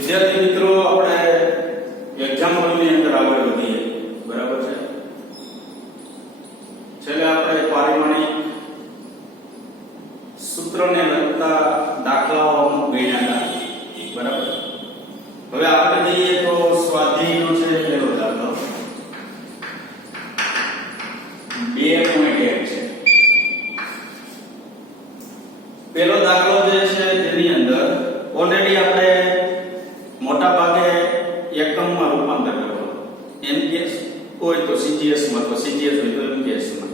વિદ્યાર્થી મિત્રો, આપણે એક્ઝામ્પલની અંદર આગળ વધીએ. બરાબર છે. છેલ્લે આપણે પારિમાણિક સૂત્રને લગતા દાખલાઓ ગણ્યા હતા. બરાબર. હવે આપણે જઈએ તો સ્વાધ્યાયનો છે પહેલો દાખલો 2.1 છે. પહેલો દાખલો જે છે તેની અંદર ઓલરેડી આપણે મોટા ભાગે એકમમાં રૂપાંતર કરવાનું. એમપીએસ હોય તો સીજીએસ માં, તો સીજીએસ હોય તો એમપીએસ માં.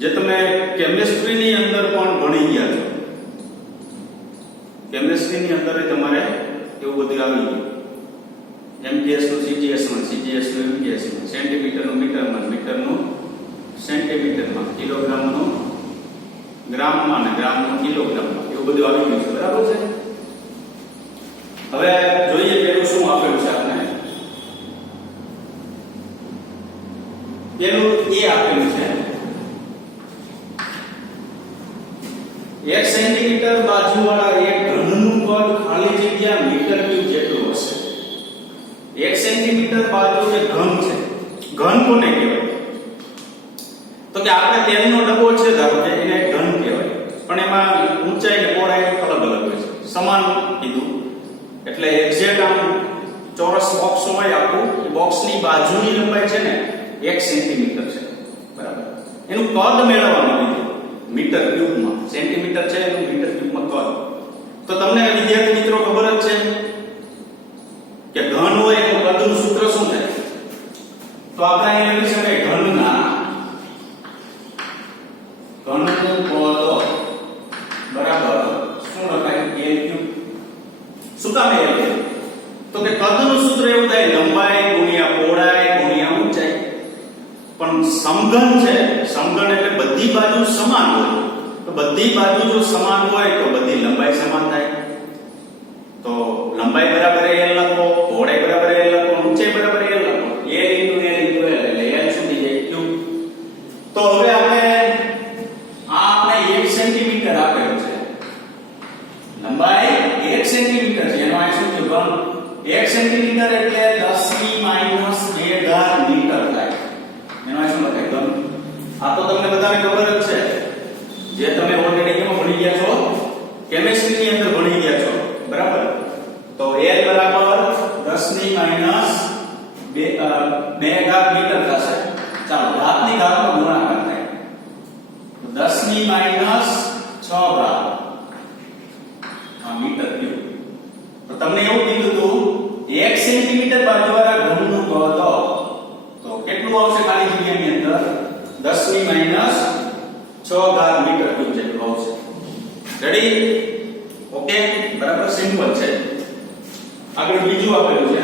જે તમે કેમિસ્ટ્રીની અંદર પણ ભણી ગયા છો. કેમિસ્ટ્રીની અંદર તમારે એવું બધું આવી ગયું. એમપીએસ નું સીજીએસ માં, સીજીએસ નું એમપીએસ માં, સેન્ટીમીટર નું મીટરમાં, મીટર નું સેન્ટીમીટરમાં, કિલોગ્રામ નું ગ્રામમાં અને ગ્રામ નું કિલોગ્રામમાં, એવું બધું આવી ગયું છે. બરાબર છે. હવે જોઈએ પેલું શું આપેલું છે આપણે. પેલું એ આપેલું છે 1 સેન્ટીમીટર બાજુવાળા એક ઘનનું કદ ખાલી જગ્યા મીટર ક્યુબ જેટલું હશે. 1 સેન્ટીમીટર બાજુ જે ઘન છે, ઘન કોને કહેવાય? તો કે આપણે તેલનો ડબ્બો છે ધારો કે એને ઘન કહેવાય, પણ એમાં ઊંચાઈ અને પહોળાઈ અલગ અલગ હોય છે. સમાન કીધું એટલે એક્ઝેક્ટ આમ ચોરસ બોક્સ હોય આખું, એ બોક્સની બાજુની લંબાઈ છે ને 1 સેન્ટીમીટર છે. બરાબર. એનું કદ મેળવવાનું કીધું મીટર ક્યુબમાં. સેન્ટીમીટર છે એનું મીટર ક્યુબમાં કદ. તો તમને વિદ્યાર્થી મિત્રો ખબર જ છે કે ઘન હોય એનું કદનું સૂત્ર શું થાય? તો આપણે અહીં લખી શકાય ઘનનું કદ બરાબર શું લખાય? L cube. શું કામ L? તો કે કદનું સૂત્ર એવું થાય લંબાઈ ગુણ્યા પહોળાઈ ગુણ્યા ઊંચાઈ. પણ સમઘન છે, સમઘન એટલે બધી બાજુ સમાન હોય. તો બધી બાજુ જો સમાન હોય તો બધી લંબાઈ સમાન થાય. તો લંબાઈ બરાબર L લખો, પહોળાઈ બરાબર L લખો, ઊંચાઈ બરાબર L લખો. L * L * L એટલે L શું થઈ જાય? ક્યુબ. તો હવે આપણે 1 સેન્ટીમીટર આપેલું છે. લંબાઈ 1 સેન્ટીમીટર છે. એનો આ શું થયું? 1 સેન્ટીમીટર એટલે 10⁻² મીટર થાય. એનો આ શું લખાય? ઘન. આ તો તમને બધાને ખબર જ છે, જે તમે ઓલરેડી કેમાં ભણી ગયા છો, કેમિસ્ટ્રીની અંદર ભણી ગયા છો. બરાબર. તો L બરાબર 10⁻²² મીટર થશે. ચાલો ઘાતની ઘાતનો ગુણાકાર થાય. 10⁻6 આ મીટર ક્યુબ. તો તમને એવું કીધું હતું 1 સેન્ટીમીટર બાજુવાળા ઘનનું કદ તો કેટલું આવશે ખાલી જગ્યાની અંદર? 10⁻6 મીટર ક્યુબ જેટલું આવશે. રેડી? ઓકે. બરાબર. સિમ્પલ છે. આગળ બીજું આપેલું છે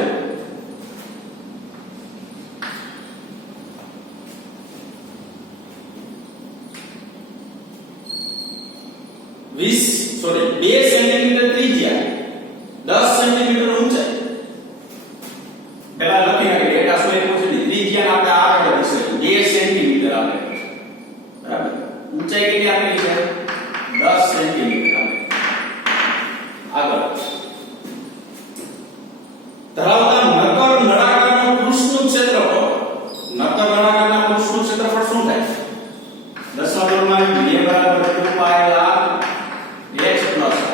2 સેન્ટીમીટર ત્રિજ્યા, 10 સેન્ટીમીટર ઊંચાઈ. પહેલા લખી નાખીએ ડેટા શું આપ્યું છે? ત્રિજ્યા આપણે આગળ લખીશું 2 સેન્ટીમીટર આપેલું છે. બરાબર. ઊંચાઈ કેટલી આપેલી છે? 10 સેન્ટીમીટર આપેલી. આગળ ધરાવતા નક્કર નળાકારનું પૃષ્ઠનું ક્ષેત્રફળ. નક્કર નળાકારના પૃષ્ઠનું ક્ષેત્રફળ શું થાય? 10 માં 2 બરાબર 2πr h plus r.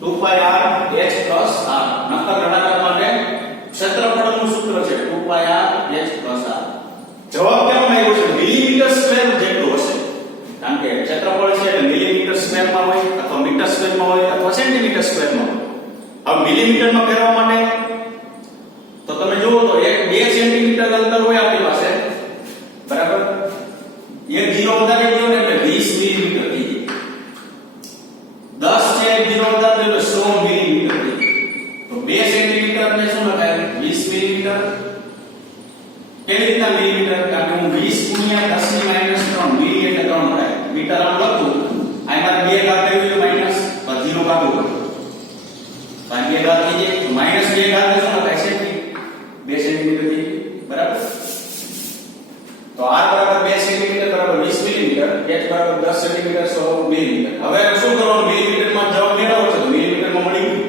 2πr h plus r. નક્કર નળાકાર માટે ક્ષેત્રફળનું સૂત્ર છે 2πr h plus r. જવાબ કેમ આવ્યો છે? મિલીમીટર સ્ક્વેર જેટલું હશે. કારણ કે ક્ષેત્રફળ છે એટલે મિલીમીટર સ્ક્વેરમાં હોય અથવા મીટર સ્ક્વેરમાં હોય અથવા સેન્ટીમીટર સ્ક્વેરમાં હોય. હવે મિલીમીટરમાં ફેરવવા માટે તો તમે જુઓ તો 2 સેન્ટીમીટર અંતર હોય આપણી પાસે. બરાબર. એક 0 વધારે ગયો ને એટલે 20 મિલીમીટર થઈ જાય. 10 છે 0 વધારે એટલે 100 મિલીમીટર થઈ જાય. તો 2 સેન્ટીમીટર ને શું લખાય? 20 મિલીમીટર. કેવી રીતના મિલીમીટર? કારણ કે હું 20 * 10⁻³ મિલી એટલે 3 થાય. મીટર આમ લખું, આમાં 2 ઘાત આવી ગયો માઈનસ 0 કાઢું. 2 ઘાત થઈ જાય. -2 ઘાત શું લખાય? સેન્ટીમીટર. 2 સેન્ટીમીટર થઈ ગયું. બરાબર. તો r બરાબર 2 સેન્ટીમીટર બરાબર 20 મિલીમીટર, h બરાબર 10 સેન્ટીમીટર 100 મિલીમીટર. હવે શું કરવાનું? મિલીમીટરમાં જવાબ મેળવવો છે તો મિલીમીટરમાં મળી ગયું.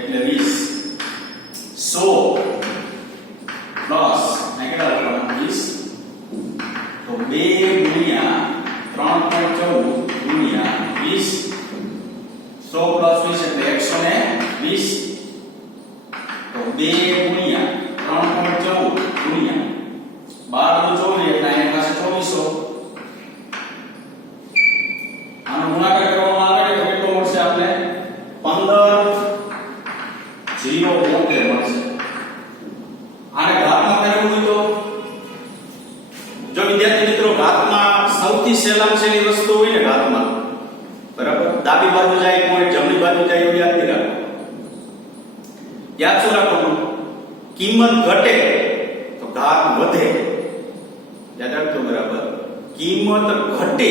એટલે 20 100 પ્લસ આ કેટલા લખવાના 20 તો 2 ગુણ્યા 3.14 ગુણ્યા 20 100 પ્લસ 20 એટલે 120 તો 2 ગુણ્યા 3.14 ગુણ્યા 12 એટલે આની પાસે 2400 આનો ગુણાકાર કરવામાં આવે તો કેટલો મળશે આપણે 15 મળશે. આને ઘાતમાં કરવું હોય તો જો વિદ્યાર્થી મિત્રો ઘાતમાં સૌથી સહેલામાં સહેલી વસ્તુ હોય ને ઘાતમાં બરાબર ડાબી બાજુ જાય પોઈન્ટ જમણી બાજુ જાય એવું યાદ રાખો. યાદ શું રાખવાનું કિંમત ઘટે તો ઘાત વધે. યાદ રાખજો બરાબર કિંમત ઘટે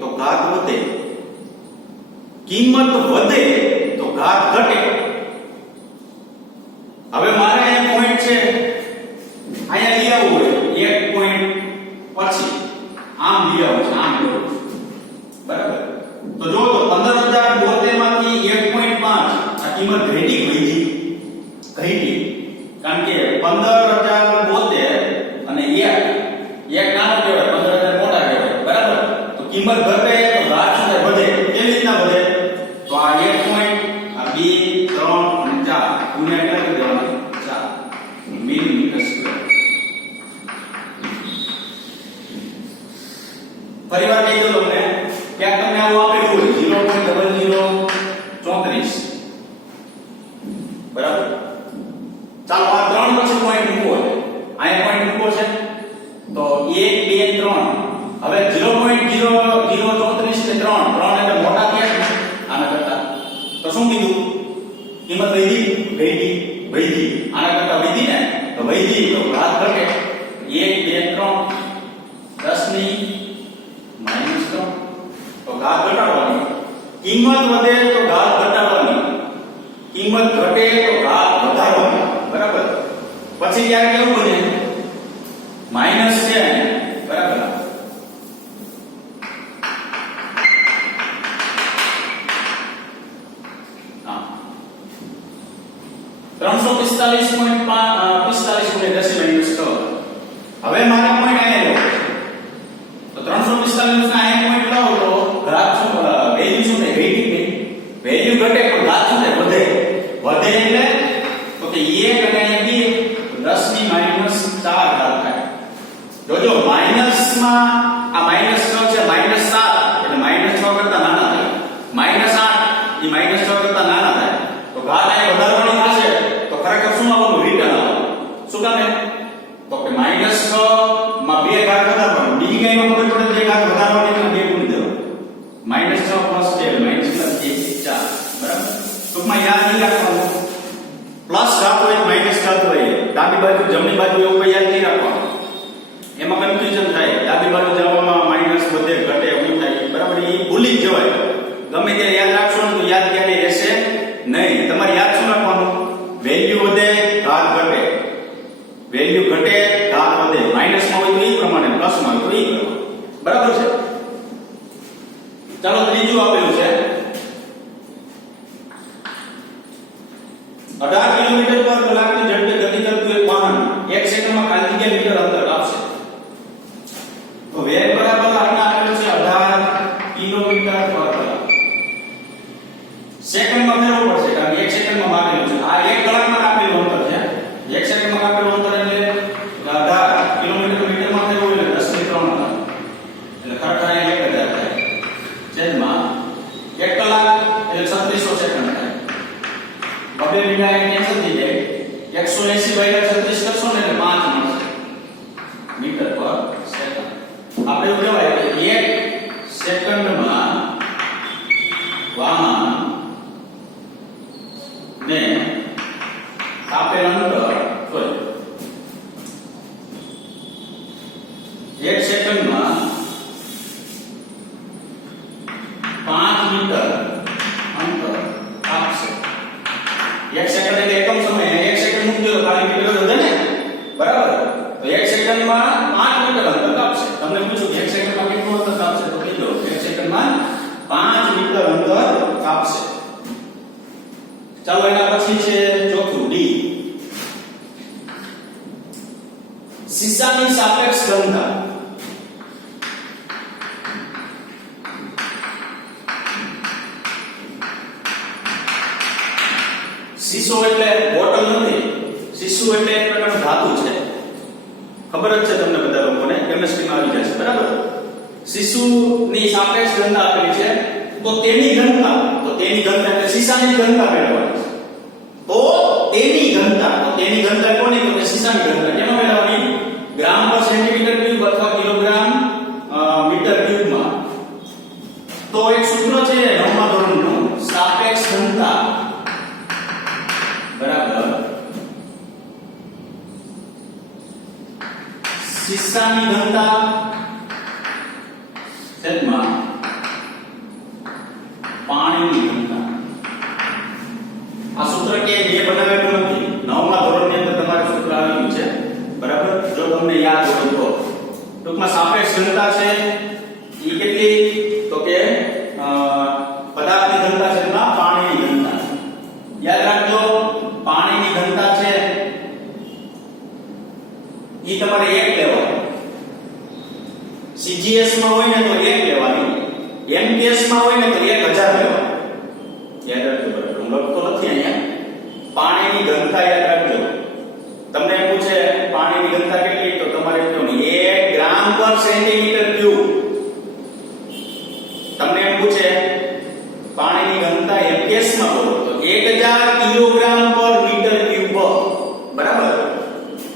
તો ઘાત વધે કિંમત વધે તો ઘાત ઘટે. હવે મારે અહીંયા પોઈન્ટ છે અહીંયા લઈ આવવું હોય એક પોઈન્ટ પછી આમ લઈ આવવું છે આમ બરાબર તો જો તો 15072 માંથી 1.5 આ કિંમત ઘટી ઘટી કારણ કે 15072 અને 1 નાનો કહેવાય 15000 મોટા કહેવાય બરાબર તો કિંમત ઘટે તો ઘાત શું વધે કેવી રીતના વધે તો આ 1 પોઈન્ટ આ 2 3 અને 4 ગુણ્યા કેટલા કરી દેવાના 4 મિલીમીટર સ્ક્વેર. ફરીવાર કહી દો તમને ક્યાંક તમને આવું આપેલું હોય 0.0034 બરાબર ચાલો આ ત્રણ પછી પોઈન્ટ મૂકો અહીંયા પોઈન્ટ મૂકો છે તો 1 2 3 હવે 0.0034 એટલે 3 એટલે મોટા થયા આના કરતા તો શું કીધું કિંમત વધી આના કરતા વધી ને તો વધી તો ઘાત ઘટે 1 2 3 10 ની -3 તો ઘાત ઘટાડવાની કિંમત વધે તો ઘાત ઘટાડવાની કિંમત ઘટે તો ઘાત વધારવાની બરાબર. પછી ત્યારે કેવું બને માઈનસ છે બરાબર હા 345.45 ગુણ્યા 10 - 6 હવે મારા પોઈન્ટ આયા લો તો 345 ના આયા પોઈન્ટ લાવો તો ઘાત શું વેલ્યુ શું થાય વેલ્યુ ઘટે પણ ઘાત શું થાય વધે એટલે તો કે 1 અને 2 10 ની -4 ઘાત થાય. જોજો માઈનસ માં આ -6 છે -7 એટલે -6 કરતા નાના થાય -8 એ -6 કરતા નાના થાય તો ઘાત અહીં વધારવાની થશે તો ખરેખર શું આવવાનું રિટર્ન આવવાનું શું કામે તો કે -6 માં 2 ઘાત વધારવાનું બીજી કઈ નો ખબર પડે 2 ઘાત વધારવાની અને 2 ગુણી દેવાનું -6 + 2 -1 4 બરાબર. ટૂંકમાં યાદ નહીં રાખવાનું પ્લસ ઘાત હોય માઈનસ ઘાત હોય ડાબી બાજુ જમણી બાજુ એવું કઈ યાદ નહીં રાખવાનું એમાં કન્ફ્યુઝન થાય ડાબી બાજુ જવામાં માઈનસ વધે ઘટે એવું થાય બરાબર એ ભૂલી જ જવાય. ગમે ત્યારે યાદ રાખશો ને તો યાદ ક્યારેય રહેશે નહીં. તમારે યાદ શું રાખવાનું વેલ્યુ વધે ઘાત ઘટે વેલ્યુ ઘટે ઘાત વધે માઈનસમાં હોય તો એ પ્રમાણે પ્લસમાં હોય તો એ પ્રમાણે બરાબર છે. ચાલો ત્રીજું આપેલું છે 18 કિલોમીટર પર કલાકની ઝડપે ગતિ કરતું એક વાહન 1 સેકન્ડમાં ખાલી જગ્યા મીટર અંતર કાપશે તો વેગ બરાબર આપણે આપેલું છે 18 કિલોમીટર પર કલાક. સેકન્ડમાં ફેરવવું પડશે કારણ કે 1 સેકન્ડમાં માપેલું છે આ 1 કલાકમાં કાપેલું અંતર છે 1 સેકન્ડમાં કાપેલું અંતર એટલે 18 કિલોમીટર મીટરમાં ફેરવવું એટલે 10 ની 3 એટલે ખરેખર 1000 થાય જેમાં 1 કલાક એટલે 3600 સેકન્ડ થાય. હવે બીજા કેન્સલ થઈ જાય 180 ભાગ્યા 36 કરશો ને એટલે 5 મળશે મીટર પર સેકન્ડ. આપણે એવું કહેવાય કે 1 સેકન્ડમાં વાહન ને આપેલ અંતર 1 સેકન્ડમાં 5 મીટર અંતર કાપશે. 1 સેકન્ડ એટલે એકમ સમય 1 સેકન્ડ મૂકજો તો ખાલી મીટર વધે ને બરાબર તો 1 સેકન્ડમાં 5 મીટર અંતર કાપશે. તમને પૂછું 1 સેકન્ડમાં કેટલું અંતર કાપશે તો કહી દો 1 સેકન્ડમાં 5 મીટર અંતર કાપશે. ચાલો એના પછી પછી છે ચોથું ડી, સીસાની સાપેક્ષ ઘનતા. સીસો એટલે બોટલ નથી, સીસુ એટલે એક પ્રકારનું ધાતુ છે. ખબર જ છે તમને બધા લોકોને, કેમિસ્ટ્રીમાં આવી જશે, બરાબર. સીસુની સાપેક્ષ ઘનતા આપેલી છે, તો તેની ઘનતા એટલે સીસાની ઘનતા મેળવવાની છે. તો તેની ઘનતા કોની? તો સીસાની ઘનતા કેમ મેળવવાની? ગ્રામ પર સેન્ટીમીટર ક્યુબ અથવા કિલોગ્રામ મીટર ક્યુબમાં. તો એક સૂત્ર છે 9મા ધોરણનું, સાપેક્ષ ઘનતા બરાબર સીસાની ઘનતા છેદમાં પાણીની ઘનતા. આ સૂત્ર કે જે બનાવેલું નથી, 9મા ધોરણની અંદર તમારે સૂત્ર આવેલું છે, બરાબર. જો તમને યાદ હોય તો ટૂંકમાં સાપેક્ષ ઘનતા છે એ કેટલી? તો કે પદાર્થની ઘનતા છેદમાં પાણીની ઘનતા. યાદ રાખજો, પાણીની ઘનતા છે ઈ તમારે 1 લેવાની. સીજીએસ માં હોય ને તો 1 લેવાની, એમપીએસ માં હોય ને તો 1000 લેવાની. યાદ રાખજો, બરાબર. હું લખતો નથી અહીંયા. પાણીની ઘનતા યાદ રાખજો. તમને પૂછે પાણીની ઘનતા કેટલી, તો તમારે કહેવાનું 1 ગ્રામ પર સેન્ટીમીટર ક્યુબ. તમને પૂછે પાણીની ઘનતા એમપીએસ માં બોલો તો 1000 કિલોગ્રામ પર મીટર ક્યુબ, બરાબર.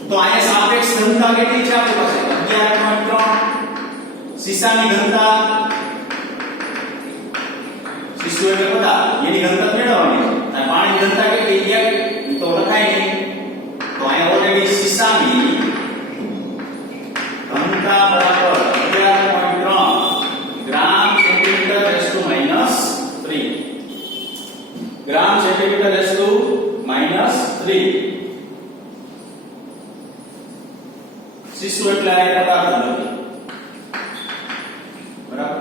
તો અહીંયા સાપેક્ષ ઘનતા કેટલી છે આપણી પાસે? 11.3. સીસાની ઘનતા, સીસુ એટલે પદાર્થ, એની ઘનતા મેળવવાની છે. અને પાણીની ઘનતા કેટલી? 1. ઈ તો લખાય નહીં. તો અહીંયા ઓલરેડી સીસાની ઘનતા બરાબર 11.3 gram centimetre raise to -3. Gram centimetre raise to -3. સીસુ એટલે આ પદાર્થ નથી, બરાબર.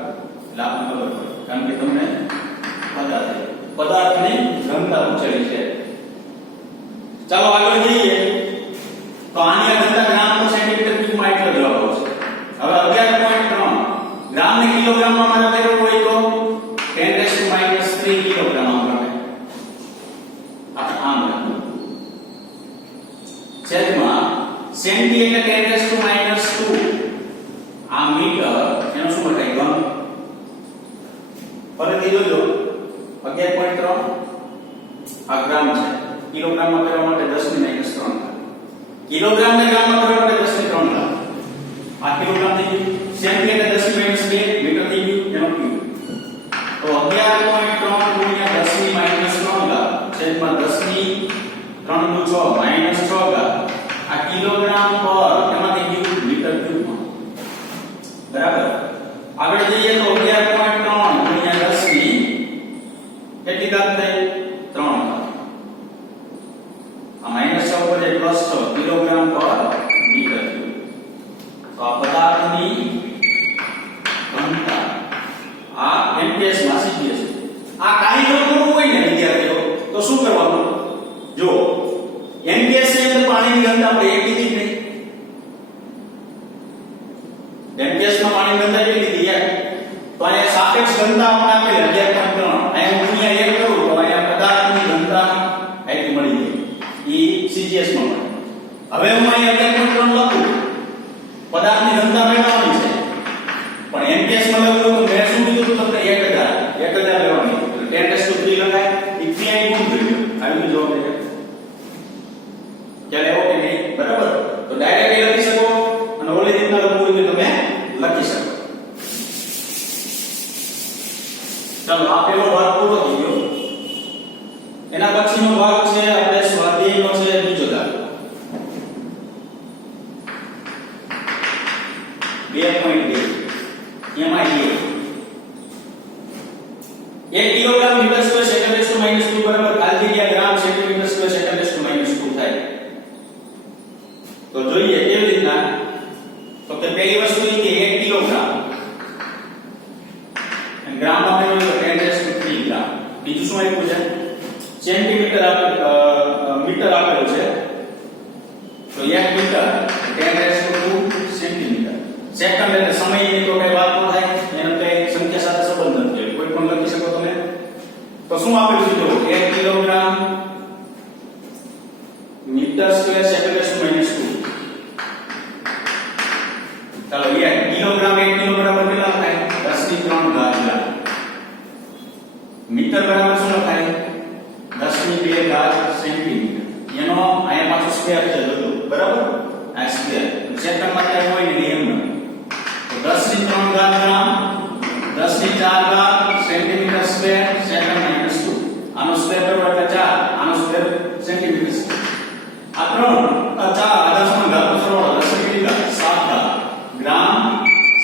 એટલે આપણે ખબર પડે, કારણ કે તમને પદાર્થની ઘનતા પૂછેલી છે. ચાલો આગળ જઈએ. તો આની ઘનતા ગ્રામ પર સેન્ટીમીટર ક્યુબમાં એટલો જવાબ આવશે. હવે 11.3 ગ્રામ ને કિલોગ્રામમાં મારે ફેરવવું હોય તો 10⁻³ કિલોગ્રામ આપણે આમ લખો. છેદમાં સેન્ટી એટલે 10⁻². આ મીટર એનો શું લખાય? ઘન. ફરીથી જોજો, 11.3 આ ગ્રામ છે, કિલોગ્રામમાં કરવા માટે 10⁻³ કિલોગ્રામ ને ગ્રામમાં કરવા માટે 10⁻³ આ કિલોગ્રામ થઈ ગયું. સેન્ટી એટલે 10⁻² મીટર થઈ ગયું, એનો ક્યુબ. તો 11.3 ગુણ્યા 10⁻³ છેદમાં 10⁻³ - 6 આ કિલોગ્રામ પર એમાં થઈ ગયું મીટર ક્યુબમાં, બરાબર. આગળ જઈએ તો 11.3 ગુણ્યા 10 કેટલી ઘાત થઈ? 3 ઘાત. આ -6 ઉપર જે +6 કિલોગ્રામ પર મીટર ક્યુબ. તો આ પદાર્થની ઘનતા આ એમપીએસ માં સીપીએસ. આ કાઈ ન કરવું હોય ને વિદ્યાર્થીઓ તો શું કરવાનું? જો એમપીએસ ની અંદર પાણીની ઘનતા આપણે એક લીધી જ નહીં. એમપીએસ માં પાણીની ઘનતા કેટલી લીધી યાર? તો અહીંયા સાપેક્ષ ઘનતા આપણે આપેલી 11.3. અહીંયા ગુણ્યા 1 કરું તો અહીંયા પદાર્થની ઘનતા આટલી મળી જાય. ઈ સીજીએસ માં મળે. હવે હું અહીંયા 11.3 લખું, પદાર્થની ઘનતા મેળવવાની છે. પણ એમપીએસ માં લખું તો મેં શું કીધું તમને 1000 લેવાની. 10⁻³ લખાય. ઈ 3 અહીં ગુણ થઈ ગયો. આવી જવાબ છે. ક્યારે એવો કે નહીં, બરાબર. તો ડાયરેક્ટ લખી શકો અને ઓલી રીતના લખવું હોય તો તમે લખી શકો. ચાલો આ પેલો ભાગ પૂરો થઈ ગયો. એના પછીનો ભાગ છે આપણે સ્વાધ્યાયનો છે બીજો દાખલો 2.2. એમાં 1 kilogram metre square second raise to -2 બરાબર ખાલી જગ્યા gram centimetre square second raise to -2 થાય. તો જોઈએ કેવી રીતના. તો કે પહેલી વસ્તુ એ કે 1 કિલોગ્રામ અને ગ્રામમાં મેળવ્યું તો 10⁻³ ગ્રામ. બીજું શું આપ્યું છે? સેન્ટીમીટર મીટર આપેલું છે તો 1 મીટર 10⁻²⁶ સેન્ટીમીટર. સેકન્ડ એટલે સમયની તો કઈ વાત ન થાય, એનો કઈ સંખ્યા સાથે સંબંધ નથી, કોઈ પણ લખી શકો તમે. તો શું આપેલું છે જો 1 કિલોગ્રામ મીટર સ્ક્વેર સેકન્ડ/-2. ચાલો 1 કિલોગ્રામ 1 કિલો બરાબર કેટલા થાય? 10⁻³ ગ્રામ. મીટર બરાબર શું લખાય? 10⁻² સેન્ટીમીટર. એનો અહીંયા પાછો સ્ક્વેર છે બધું બરાબર, આ સ્ક્વેર સેકન્ડમાં ક્યાં હોય ને એમ. તો 10⁻³ ગ્રામ 10⁻⁴ સેન્ટીમીટર સ્ક્વેર સેકન્ડ-2. આનો સ્ક્વેર કરો એટલે 4, આનો સ્ક્વેર સેન્ટીમીટર સ્ક્વેર. આ 3 આ 4 આ 10 નો ઘાત સરવાળો 10⁻⁷ gram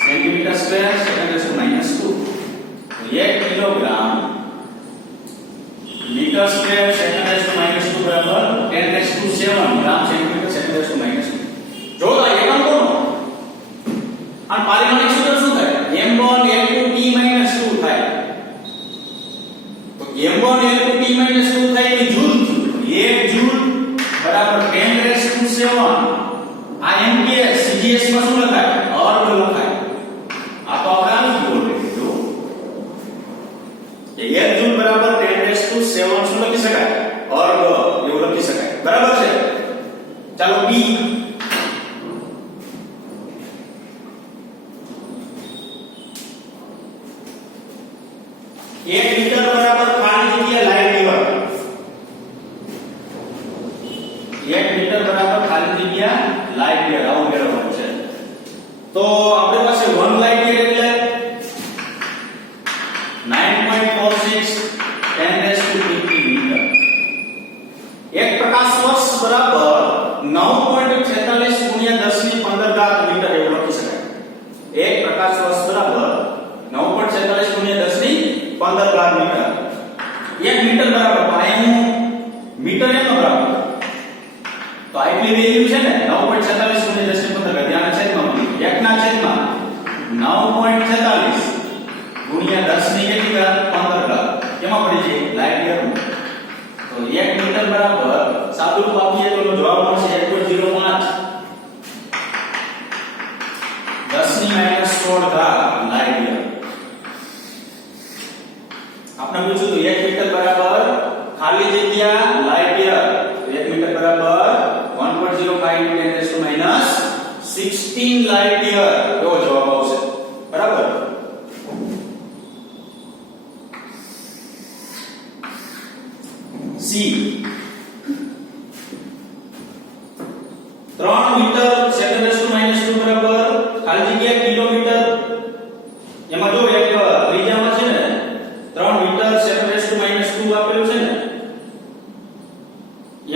centimetre square second. 1 kilogram metre square second બરાબર 10⁻⁷ ગ્રામ સેન્ટીમીટર સેકન્ડ-2. જો આ એકમ કોનો આ પારિમાણિક સૂત્ર શું થાય? m1 L2 t-2 થાય. તો m1 L2 t-2 થાય એ જૂલ થયું. 1 જૂલ બરાબર 10⁻⁷. આ એમપીએસ સીજીએસ માં શું લખાય? અર્ગ લખાય. આ તો આપણે આવી ગયું ઓલરેડી. એ 1 જૂલ બરાબર 10⁻⁷ શું લખી શકાય? અર્ગ એવું લખી શકાય. બરાબર છે. ચાલો બી 1 મીટર બરાબર ખાલી જગ્યા લાઈટ યર. 1 મીટર બરાબર ખાલી જગ્યા લાઈટ યર આવું મેળવવાનું છે. તો આપણી પાસે 1 લાઈટ યર એટલે 9.46 10⁻50 મીટર. 1 પ્રકાશ વર્ષ બરાબર 9.46 ગુણ્યા 10⁻15 મીટર એવું લખી શકાય. 1 પ્રકાશ વર્ષ બરાબર 9.46 ગુણ્યા 10⁻15 મીટર. 1 મીટર બરાબર પાયાનું મીટર એનો બરાબર. તો આટલી વેલ્યુ છે ને 9.46 ગુણ્યા 10⁻15 ધ્યાન છેદમાં 1 ના છેદમાં 9.46 ગુણ્યા 10⁻15 કેમાં પડી જાય? Light year. તો 1 મીટર બરાબર સાદુરૂપ આપીએ તો જવાબ મળશે 1.05 10⁻16 લાઈટ યર. આપણે પૂછ્યું તો 1 મીટર બરાબર ખાલી જગ્યા લાઈટ યર. 1 મીટર બરાબર 1.05 × 10⁻16 લાઈટ યર એવો જવાબ આવશે. બરાબર. સી 3 મીટર સેકન્ડ-2 બરાબર ખાલી જગ્યા કિલોમીટર. એમાં જો એક ત્રીજામાં છે ને 3 મીટર સેકન્ડ-2 આપેલું છે ને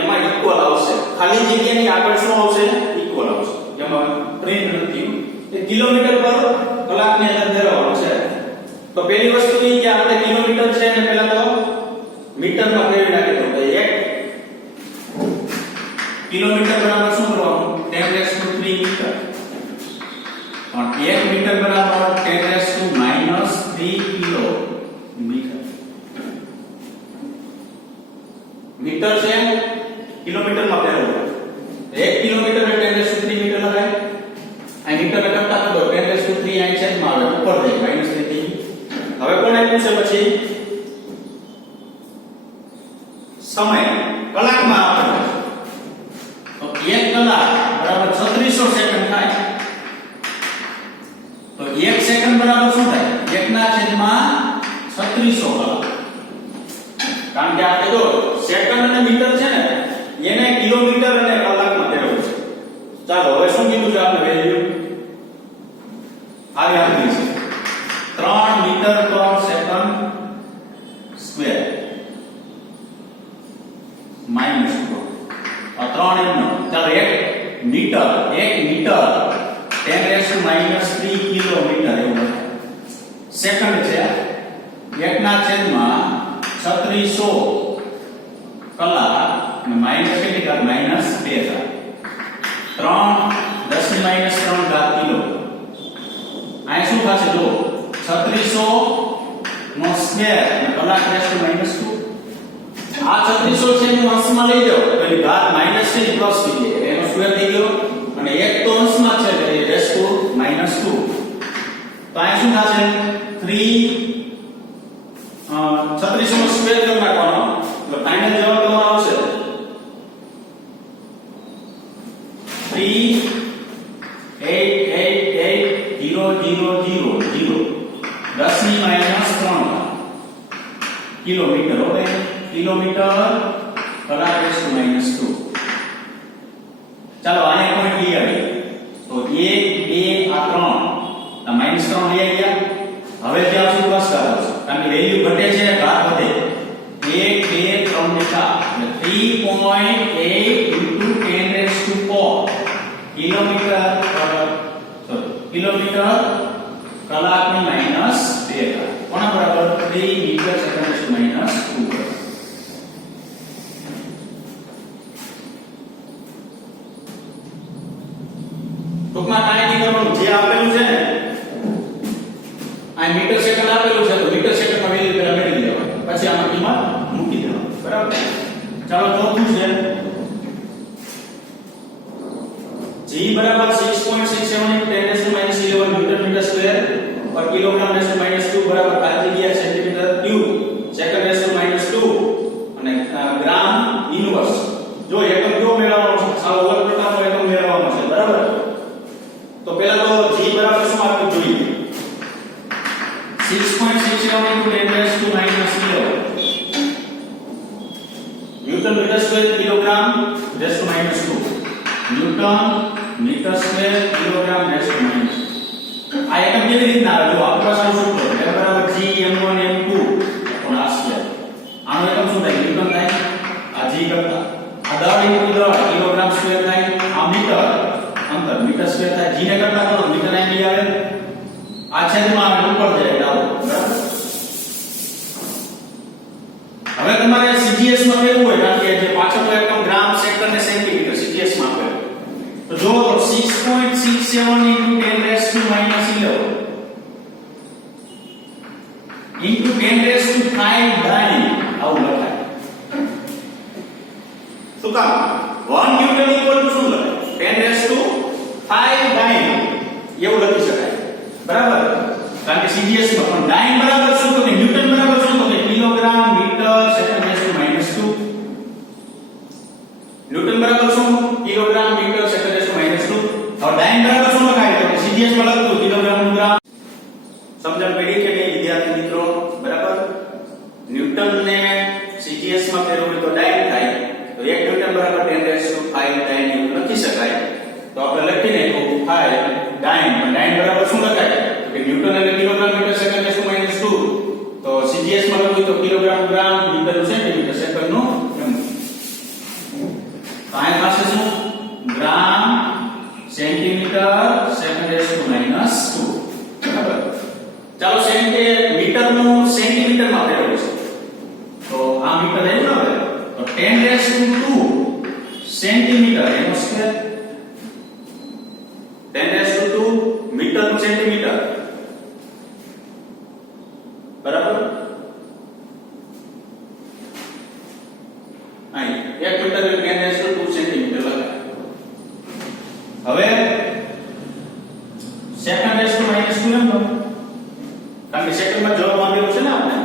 એમાં ઇક્વલ આવશે. ખાલી જગ્યાની આગળ શું આવશે? ઇક્વલ આવશે. એમાં પ્રિન્ટ નથી. એ કિલોમીટર પર કલાકની અંદર ફેરવવાનું છે. તો પહેલી વસ્તુ એ કે આપણે કિલોમીટર છે ને પહેલા તો મીટરમાં ફેરવી નાખી દો. 1 કિલોમીટર બરાબર શું કરવાનું? 10⁻³ મીટર. પણ 1 મીટર બરાબર 10⁻³ કિલો મીટર. મીટર છે કિલોમીટરમાં ફેરવવું. 1 કિલોમીટર એટલે 10⁻³ મીટર લખાય. આ મીટર લખતા તો 10⁻³ અહીં છેદમાં આવે ઉપર જાય -3 થઈ. હવે કોણ આપ્યું છે પછી? સમય કલાકમાં આપેલો છે. તો 1 કલાક બરાબર 3600 સેકન્ડ થાય. તો 1 સેકન્ડ બરાબર શું થાય? 1/3600 કલાક. કારણ કે આપણે જો સેકન્ડ અને મીટર છે ને એને કિલોમીટર અને કલાકમાં ફેરવવું છે. ચાલો હવે શું કીધું છે આપણે વેલ્યુ? આવી આપી છે 3 મીટર પર સેકન્ડ સ્ક્વેર માઈનસ 3 એમનો. ચાલો 1 મીટર 10⁻³ કિલોમીટર એવું લખાય. સેકન્ડ છે 1/3600 કલાક અને માઈનસ કેટલી ઘાત? -2 ઘાત. 3 10⁻³ કિલો. આ શું થશે જો 3600 નો સ્ક્વેર અને કલાક /2. આ માં લઈ જાઓ તો એની ઘાત માઈનસ છે પ્લસ થઈ જાય એટલે એનો સ્ક્વેર થઈ ગયો અને એક તો અંશમાં છે એટલે રેસ ટુ -2 તો આ શું થશે 3 36 નો સ્ક્વેર કરી નાખવાનો એટલે ફાઇનલ જવાબ તમારો આવશે 3 8 8 8 0 0 0 0 10 ની -3 કિલોમીટર ઓકે કિલોમીટર કલાક રેસ ટુ -2 ચાલો આને પોઈન્ટ લઈ આવી તો 1 2 આ 3 આ -3 લઈ આવ્યા હવે ત્યાં શું પ્લસ કરો કારણ કે વેલ્યુ ઘટે છે ઘાત વધે 1 2 3 ને 4 એટલે 3.8 * 10⁴ કિલોમીટર કલાકની -2 કોના બરાબર 3 મીટર સેકન્ડ -2 ટૂંકમાં કાંઈ નહીં કરવાનું જે આપેલું છે ને આ મીટર સેકન્ડ આપેલું છે તો મીટર સેકન્ડમાં વેલ્યુ પહેલા મેળવી દેવાની પછી આમાં કિંમત મૂકી દેવાની બરાબર ચાલો ચોથું છે g બરાબર 6.67 * 10⁻11 ન્યૂટન મીટર સ્ક્વેર પર કિલોગ્રામ -2 બરાબર 5 જગ્યા સેન્ટીમીટર ક્યુબ સેકન્ડ -2 અને ગ્રામ ઇન્વર્સ જો એકમ કયો મેળવવાનો છે સાવ અલગ પ્રકારનો એકમ મેળવવાનો છે બરાબર તો પહેલા તો g બરાબર શું આપવું જોઈએ 6.67 * 10⁻11 newton metre square kilogram -2 newton metre square kilogram -2 આ એકમ કેવી રીતના આવે જો આપણા સારું સૂત્ર F બરાબર g m1 m2 / r². આનો એકમ શું થાય ન્યૂટન થાય આ g કરતા આ દળ ઇન્ટુ દળ કિલોગ્રામ સ્ક્વેર થાય આ મીટર અંતર મીટર સ્ક્વેર થાય g ને કરતા કરો મીટર અહીં આવે આ છેદમાં આવે ઉપર જાય આવો બરાબર હવે તમારે CGS માં કેવું હોય કારણ કે જે પાછળનો એકમ ગ્રામ સેકન્ડ ને સેન્ટીમીટર CGS માં આપેલ તો જો 6.67 * 10⁻11 into 10⁵ આવું લખાય શું કામ 1 ન્યૂટન ઇક્વલ ટુ શું લખાય 10⁵ એવું લખી શકાય બરાબર કારણ કે CGS માં પણ ડાઇન બરાબર શું તો કે ન્યૂટન બરાબર શું તો કે કિલોગ્રામ મીટર સેકન્ડ -2 ન્યૂટન બરાબર શું કિલોગ્રામ મીટર સેકન્ડ -2 હવે ડાઇન બરાબર શું લખાય તો CGS માં લખતું કિલોગ્રામ નું ગ્રામ સમજણ પડી કે નહીં વિદ્યાર્થી મિત્રો બરાબર ન્યૂટન ને CGS માં ફેરવો તો ડાઇન થાય તો 1 ન્યૂટન બરાબર 10⁵ ડાઇન એવું લખી શકાય તો આપણે લખી નાખ્યું 5 ડાઇન પણ ડાઇન બરાબર શું લખાય કે ન્યૂટન એટલે કિલોગ્રામ મીટર સેકન્ડ -2 તો CGS માં લખવું તો કિલોગ્રામ ગ્રામ મીટર સેન્ટીમીટર સેકન્ડ નો તો આ પાસે શું ગ્રામ સેન્ટીમીટર સેકન્ડ -2 બરાબર ચાલો મીટર નું સેન્ટીમીટર માં ફેરવવું છે તો આ મીટર આવ્યું ને તો 10⁻² સેન્ટીમીટર એનો સ્ક્વેર 10⁻² મીટર નું સેન્ટીમીટર બરાબર અહીં 1 મીટર એટલે 10⁻² સેન્ટીમીટર લખાય હવે સેકન્ડ -2 એમ કારણ કે સેકન્ડમાં જવાબ માંગેલો છે ને આપણે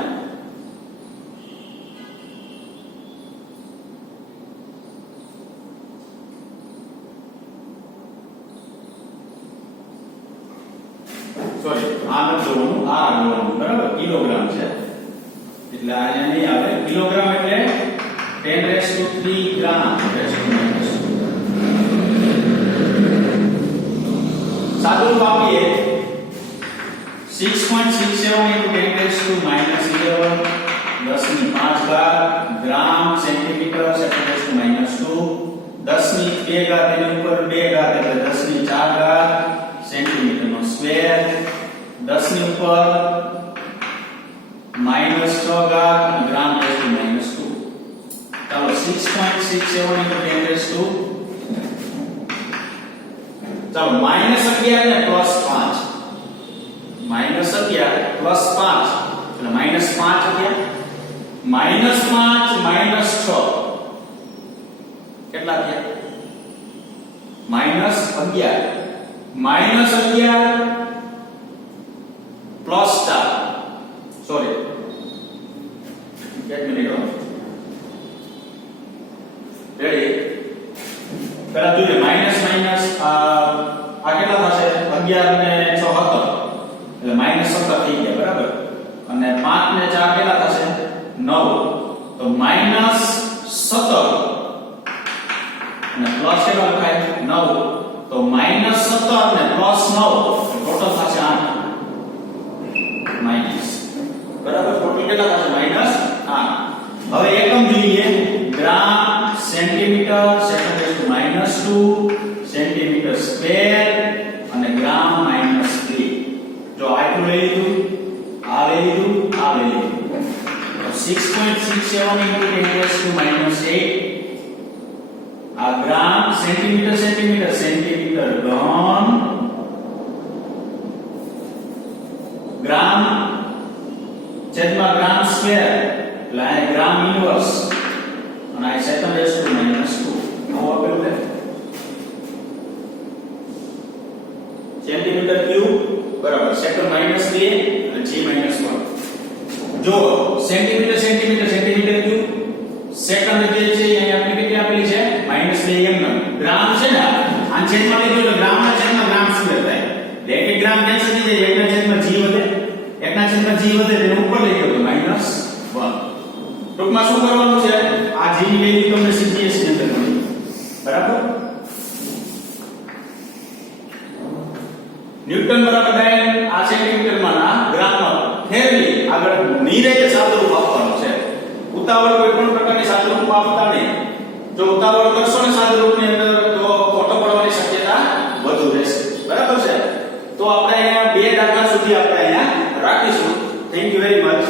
સોરી આ ન જોવાનું આ જોવાનું બરાબર કિલોગ્રામ છે એટલે આ નહીં આવે કિલોગ્રામ એટલે 10⁻³ ગ્રામ સાદું આપીએ 6.67 * 10⁻11 10⁵ ગ્રામ સેન્ટીમીટર સેકન્ડ -2 10⁻² તેની ઉપર 2 ઘાત એટલે 10⁴ સેન્ટીમીટર નો સ્ક્વેર 10 ની ઉપર -6 ઘાત ગ્રામ -2 ચાલો 6.67 * 10⁻². ચાલો -11 ને +5 -11 + 5 એટલે -5 થયા -5 -6 કેટલા થયા? -11 -11 પ્લસ સ્ટાર, સોરી એક મિનિટ હો, રેડી? પહેલા જોઈએ માઈનસ માઈનસ આ કેટલા થશે? 11 ને 6 17 એટલે -17 થઈ ગયા, બરાબર? અને 5 ને 4 કેટલા થશે? 9, તો -17 અને પ્લસ કેટલા લખાય? 9, તો -17 ને પ્લસ 9 ટોટલ થશે 8 માઈનસ, બરાબર? ટોટલ કેટલા થશે? -8. હવે એકમ જોઈએ, gram, centimetre, second raise to -2, centimetre square અને ગ્રામ -3. જો આટલું લઈ લીધું, આ લઈ લીધું, આ લઈ લીધું, તો 6.67 * 10⁻⁸. આ ગ્રામ, સેન્ટીમીટર સેન્ટીમીટર સેન્ટીમીટર ઘન, ગ્રામ છેદમાં ગ્રામ સ્ક્વેર એટલે આ ગ્રામ ઇન્વર્સ અને આ સેકન્ડ રેઝ ટુ -2 આવું આપેલું છે. સેન્ટીમીટર ક્યુબ બરાબર સેકન્ડ -2 અને g -1. જો centimetre centimetre centimetre cube second જે છે અહીં આપણે કેટલી આપેલી છે? -2 mm. ગ્રામ છે ને આ છેદમાં લીધું એટલે ગ્રામ ના છેદમાં ગ્રામ સ્ક્વેર થાય એટલે 1 ગ્રામ કેન્સલ થઈ જાય, 1 ના છેદમાં g વધે, 1 ના છેદમાં g વધે એટલે ઉપર લઈ ગયો તો -1. ટૂંકમાં શું કરવાનું છે? આ g ની વેલ્યુ તમને CGS ની અંદર મળી, બરાબર? ન્યૂટન બરાબર ડાયન આ સેન્ટીમીટર માં ના ગ્રામ માં ફેરવી આગળ નિરેખ સાદુરૂપ આપવાનું છે. ઉતાવળ કોઈ પણ પ્રકારની સાદુરૂપ આપતા નહીં. જો ઉતાવળ કરશો ને સાદુરૂપ ની અંદર તો ખોટો પડવાની શક્યતા વધુ રહેશે, બરાબર છે? તો આપણે અહીંયા 2 દાખલા સુધી આપણે અહીંયા રાખીશું. Thank you very much.